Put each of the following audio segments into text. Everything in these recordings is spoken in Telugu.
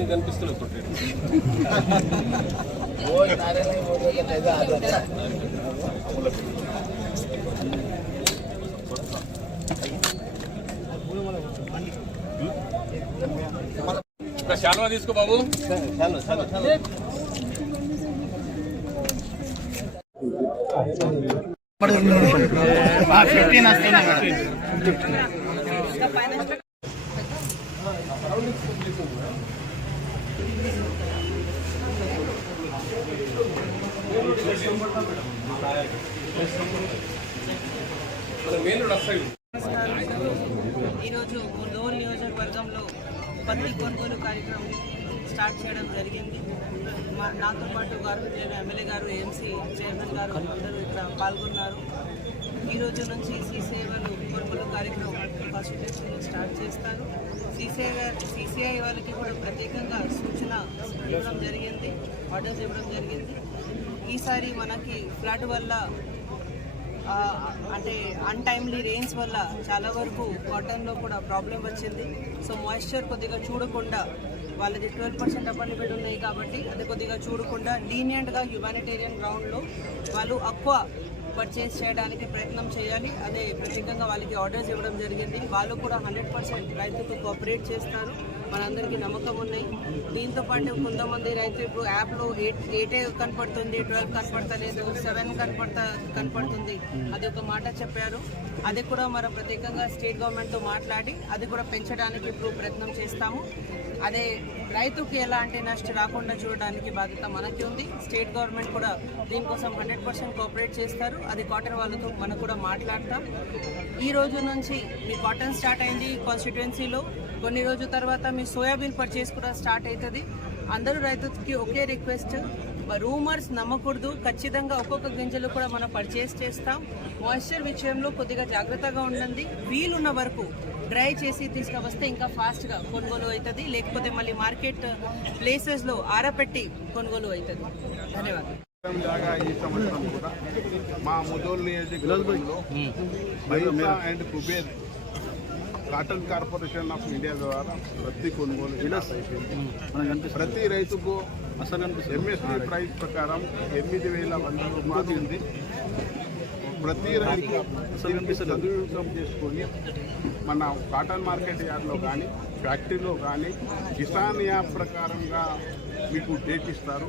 నీకు అనిపిస్తలేదు కొట్టేది. ఒక శాలువా తీసుకో బాబు. ఈరోజు ముదోల్ నియోజకవర్గంలో పత్తి కొనుగోలు కార్యక్రమం స్టార్ట్ చేయడం జరిగింది. నాతో పాటు గవర్నమెంట్ ఎమ్మెల్యే గారు, ఏఎంసీ చైర్మన్ గారు అందరూ ఇక్కడ పాల్గొన్నారు. ఈ రోజు నుంచి సీసేవలు కొనుగోలు కార్యక్రమం కాన్స్టిట్యూషన్లో స్టార్ట్ చేస్తారు. సీసీఐ వాళ్ళకి కూడా ప్రత్యేకంగా సూచన ఇవ్వడం జరిగింది, ఆర్డర్స్ ఇవ్వడం జరిగింది. ఈసారి మనకి ఫ్లడ్ వల్ల అంటే అన్టైమ్లీ రెయిన్స్ వల్ల చాలా వరకు కాటన్లో కూడా ప్రాబ్లం వచ్చింది. సో మాయిశ్చర్ కొద్దిగా చూడకుండా, వాళ్ళది 12% అప్పర్ లిమిట్ ఉన్నాయి కాబట్టి అది కొద్దిగా చూడకుండా లీనియంట్గా హ్యుమానిటేరియన్ గ్రౌండ్లో వాళ్ళు ఎక్కువ పర్చేస్ చేయడానికి ప్రయత్నం చేయాలి. అదే ప్రత్యేకంగా వాళ్ళకి ఆర్డర్స్ ఇవ్వడం జరిగింది. వాళ్ళు కూడా 100% రైతుకు కోఆపరేట్ చేస్తారు, మనందరికీ నమ్మకం ఉన్నాయి. దీంతో పాటు కొంతమంది రైతు ఇప్పుడు యాప్లో 8 కనపడుతుంది, 12 కనపడతలేదు, 7 కనపడుతుంది, అది ఒక మాట చెప్పారు. అది కూడా మనం ప్రత్యేకంగా స్టేట్ గవర్నమెంట్తో మాట్లాడి అది కూడా పెంచడానికి ఇప్పుడు ప్రయత్నం చేస్తాము. అదే రైతుకి ఎలాంటి నష్టం రాకుండా చూడడానికి బాధ్యత మనకి ఉంది. స్టేట్ గవర్నమెంట్ కూడా దీనికోసం 100% కోఆపరేట్ చేస్తారు. అది కాటన్ వాళ్ళతో మనం కూడా మాట్లాడతాం. ఈ రోజు నుంచి మీ కాటన్ స్టార్ట్ అయింది కాన్స్టిట్యుయెన్సీలో. కొన్ని రోజుల తర్వాత మీ సోయాబీన్ పర్చేస్ కూడా స్టార్ట్ అవుతుంది. అందరూ రైతులకి ఒకే రిక్వెస్ట్, రూమర్స్ నమ్మకూడదు. ఖచ్చితంగా ఒక్కొక్క గింజలు కూడా మనం పర్చేస్ చేస్తాం. మాయిశ్చర్ విషయంలో కొద్దిగా జాగ్రత్తగా ఉండండి. వీలున్న వరకు డ్రై చేసి తీసుకువస్తే ఇంకా ఫాస్ట్గా కొనుగోలు అవుతుంది, లేకపోతే మళ్ళీ మార్కెట్ ప్లేసెస్లో ఆరపెట్టి కొనుగోలు అవుతుంది. ధన్యవాదాలు. ఈ సంవత్సరం కూడా మా ముదోల్ నియోజకవర్గంలో Bhainsa and Kuber cotton corporation of India ద్వారా ప్రతి కొనుగోలు అయిపోయింది. ప్రతి రైతుకు ఎంఎస్పీ ప్రైస్ ప్రకారం 8,100 రూపాయలు ఉంది. ప్రతి రైతు సదువినియోగం చేసుకొని మన కాటన్ మార్కెట్ యార్డ్లో కానీ ఫ్యాక్టరీలో కానీ కిసాన్ యాప్ ప్రకారంగా మీకు డేట్ ఇస్తారు.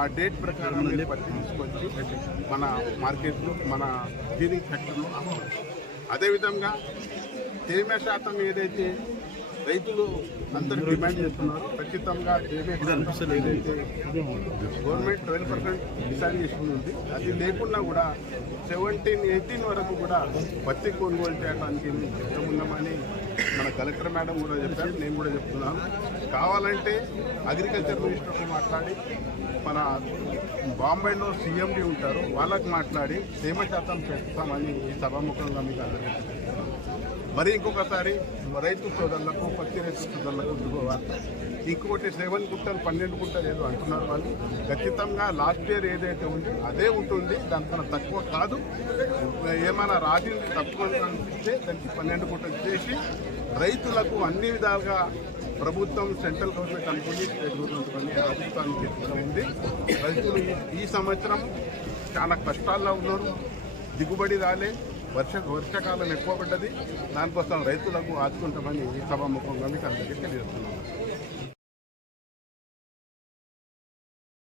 ఆ డేట్ ప్రకారం మీరు పత్తి తీసుకొచ్చి మన మార్కెట్లో, మన డీలింగ్ ఫ్యాక్టరీలో అమ్మాలి. అదేవిధంగా తేమ శాతం ఏదైతే రైతులు అందరూ డిమాండ్ చేస్తున్నారు, ఖచ్చితంగా ఏదైతే గవర్నమెంట్ 12% డిసైడ్ చేసుకుని ఉంది, అది లేకుండా కూడా 17-18 వరకు కూడా పత్తి కొనుగోలు చేయడానికి సిద్ధమున్నామని మన కలెక్టర్ మేడం కూడా చెప్పారు. నేను కూడా చెప్తున్నాను. కావాలంటే అగ్రికల్చర్ మినిస్టర్తో మాట్లాడి, మన బాంబేలో సీఎండీ ఉంటారు, వాళ్ళకి మాట్లాడి తేమ శాతం పెంచుతామని ఈ సభాముఖంగా మీకు అందరికీ మరి ఇంకొకసారి రైతు సోదరులకు, పత్తి రైతు సోదరులకు దిగువార్త. ఇంకొకటి 7 గుంటలు 12 గుంటలు ఏదో అంటున్నారు వాళ్ళు. ఖచ్చితంగా లాస్ట్ ఇయర్ ఏదైతే ఉందో అదే ఉంటుంది, దానికన్నా తక్కువ కాదు. ఏమైనా రాజీని తక్కువ అనిపిస్తే దానికి 12 గుంటలు చేసి రైతులకు అన్ని విధాలుగా ప్రభుత్వం, సెంట్రల్ గవర్నమెంట్ అనుకుని, స్టేట్ గవర్నమెంట్ అని ప్రభుత్వానికి ఎత్తుగా ఉంది. రైతులు ఈ సంవత్సరం చాలా కష్టాల్లో ఉన్నారు, దిగుబడి రాలే, వర్షాకాలం ఎక్కువ పడ్డది. దానికోసం రైతులకు ఆదుకుంటామని ఈ సభాముఖంగా మీకు అందరికీ తెలియజేస్తున్నాను.